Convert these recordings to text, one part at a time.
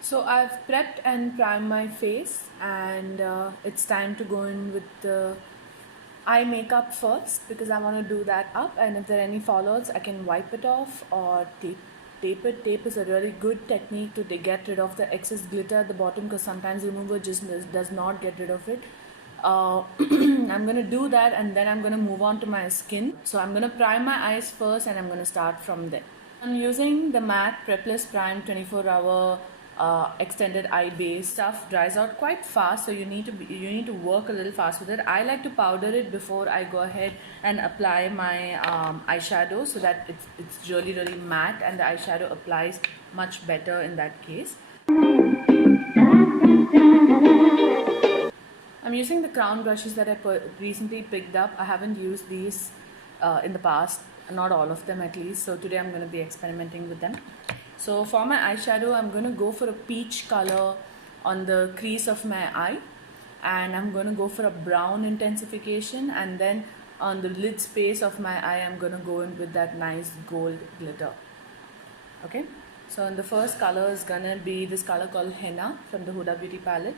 So I've prepped and primed my face, and it's time to go in with the eye makeup first because I want to do that up. And if there are any fallouts, I can wipe it off or tape it. Tape is a really good technique to get rid of the excess glitter at the bottom because sometimes the remover just does not get rid of it. I'm gonna do that, and then I'm gonna move on to my skin. So I'm gonna prime my eyes first, and I'm gonna start from there. I'm using the matte Prepless Prime 24-hour extended eye base. Stuff dries out quite fast, so you need to work a little fast with it. I like to powder it before I go ahead and apply my eyeshadow, so that it's really matte, and the eyeshadow applies much better in that case. I'm using the crown brushes that I recently picked up. I haven't used these in the past, not all of them at least. So today I'm going to be experimenting with them. So for my eyeshadow, I'm going to go for a peach color on the crease of my eye. And I'm going to go for a brown intensification. And then on the lid space of my eye, I'm going to go in with that nice gold glitter. Okay. So the first color is going to be this color called Henna from the Huda Beauty palette.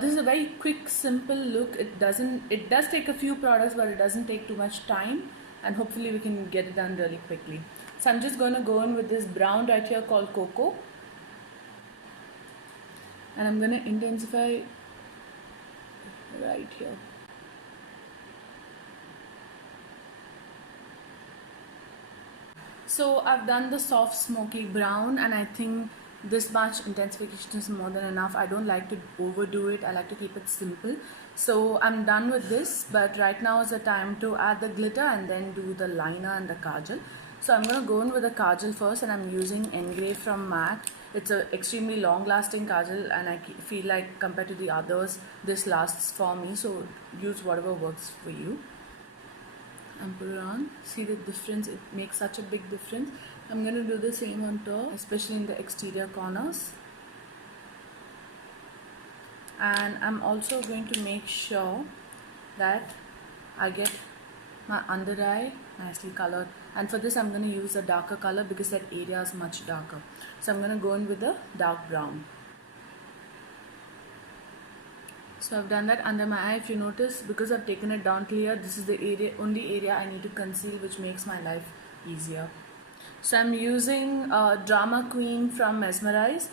This is a very quick, simple look. It does take a few products, but it doesn't take too much time, and hopefully we can get it done really quickly. So I'm just going to go in with this brown right here called Cocoa, and I'm going to intensify right here. So I've done the soft smoky brown, and I think this much intensification is more than enough. I don't like to overdo it. I like to keep it simple. So I'm done with this, but right now is the time to add the glitter and then do the liner and the kajal. So I'm going to go in with the kajal first, and I'm using Engrave from MAC. It's an extremely long lasting kajal, and I feel like compared to the others, this lasts for me. So use whatever works for you. And put it on. See the difference, it makes such a big difference. I'm going to do the same on top, especially in the exterior corners. And I'm also going to make sure that I get my under eye nicely colored, and for this I'm going to use a darker color because that area is much darker. So I'm going to go in with the dark brown. So I've done that under my eye. If you notice, because I've taken it down clear, this is the only area I need to conceal, which makes my life easier. So I'm using Drama Queen from Mesmerize.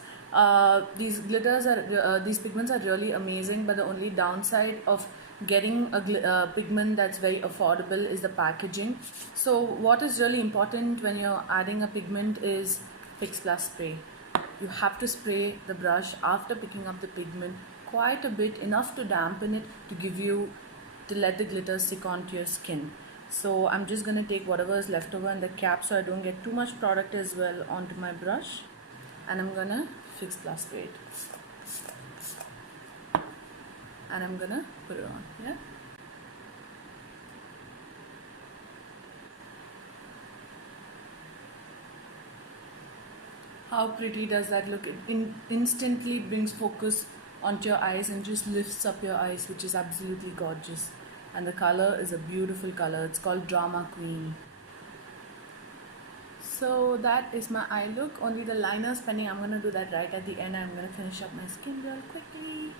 These pigments are really amazing, but the only downside of getting a pigment that's very affordable is the packaging. So what is really important when you're adding a pigment is Fix Plus spray. You have to spray the brush after picking up the pigment quite a bit, enough to dampen it to let the glitter stick onto your skin. So I'm just going to take whatever is left over in the cap so I don't get too much product as well onto my brush, and I'm going to Fix Plus spray it, and I'm going to put it on. Yeah. How pretty does that look? It instantly brings focus onto your eyes and just lifts up your eyes, which is absolutely gorgeous. And the color is a beautiful color. It's called Drama Queen. So that is my eye look. Only the liner spending, I'm going to do that right at the end. I'm going to finish up my skin real quickly.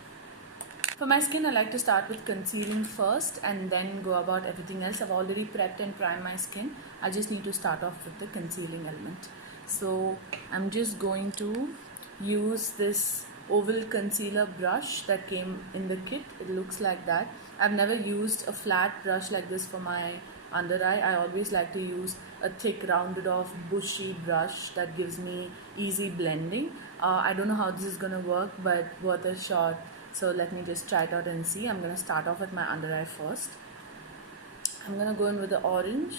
For my skin, I like to start with concealing first and then go about everything else. I've already prepped and primed my skin. I just need to start off with the concealing element. So I'm just going to use this oval concealer brush that came in the kit. It looks like that. I've never used a flat brush like this for my under eye. I always like to use a thick rounded off bushy brush that gives me easy blending. I don't know how this is gonna work, but worth a shot. So let me just try it out and see. I'm gonna start off with my under eye first. I'm gonna go in with the orange.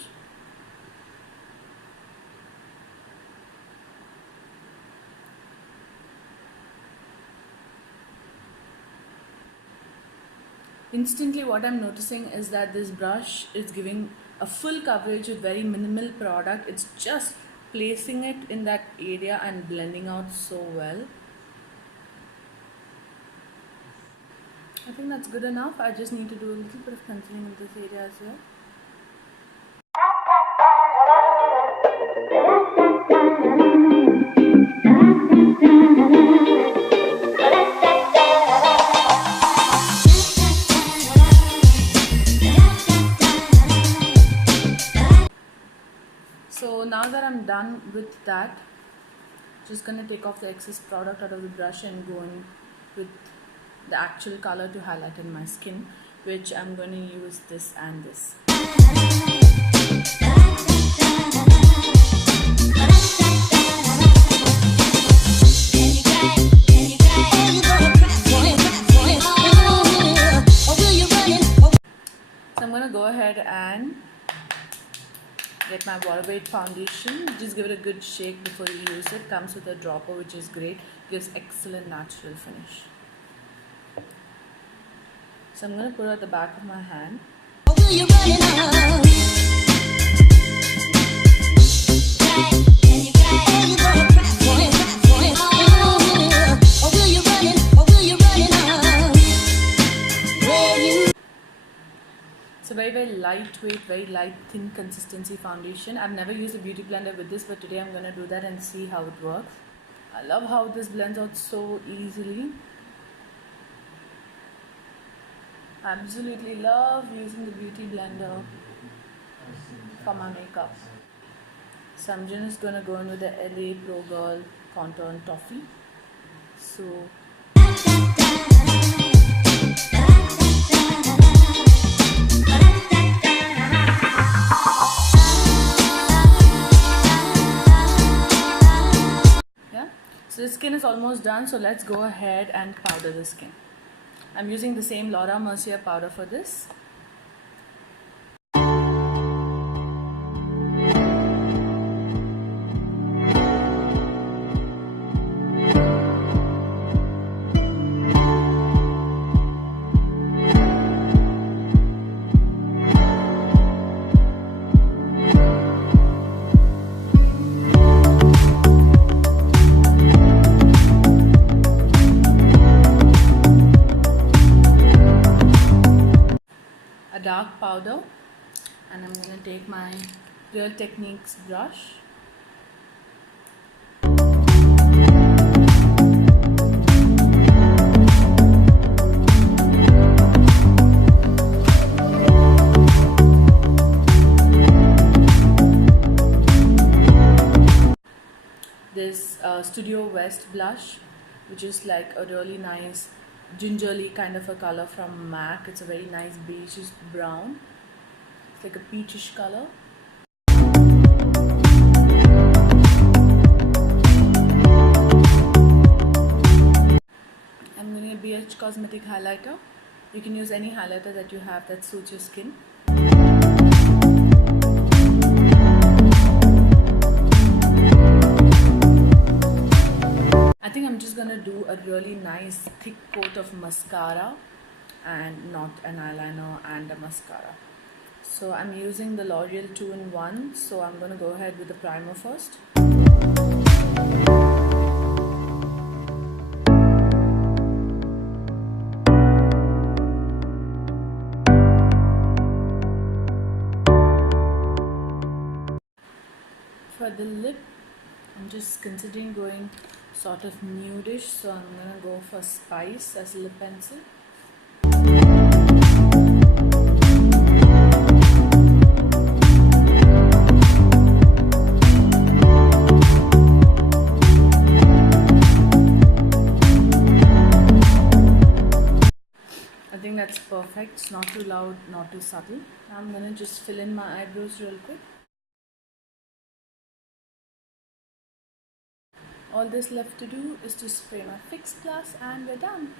Instantly what I'm noticing is that this brush is giving a full coverage with very minimal product. It's just placing it in that area and blending out so well. I think that's good enough. I just need to do a little bit of concealing in this area as well. So now that I'm done with that, just gonna take off the excess product out of the brush and go in with the actual color to highlight in my skin, which I'm gonna use this and this. So I'm gonna go ahead and get my water weight foundation. Just give it a good shake before you use it. Comes with a dropper, which is great. Gives excellent natural finish. So I'm going to put it at the back of my hand. It's a very lightweight, very light, thin consistency foundation. I've never used a beauty blender with this, but today I'm going to do that and see how it works. I love how this blends out so easily. Absolutely love using the beauty blender for my makeup. So I'm just going to go in with the LA Pro Girl Contour and Toffee. So So the skin is almost done, so let's go ahead and powder the skin. I'm using the same Laura Mercier powder for this. Dark powder, and I'm going to take my Real Techniques brush. This Studio West blush, which is like a really nice gingerly kind of a color from MAC. It's a very nice beigeish brown. It's like a peachish color. I'm going to BH Cosmetic highlighter. You can use any highlighter that you have that suits your skin. I think I'm just going to do a really nice thick coat of mascara and not an eyeliner and a mascara. So I'm using the L'Oreal 2-in-1, so I'm going to go ahead with the primer first. For the lip, I'm just considering going sort of nudish, so I'm gonna go for Spice as lip pencil. I think that's perfect. It's not too loud, not too subtle. Now I'm gonna just fill in my eyebrows real quick. All this left to do is to spray my Fix Plus and we're done.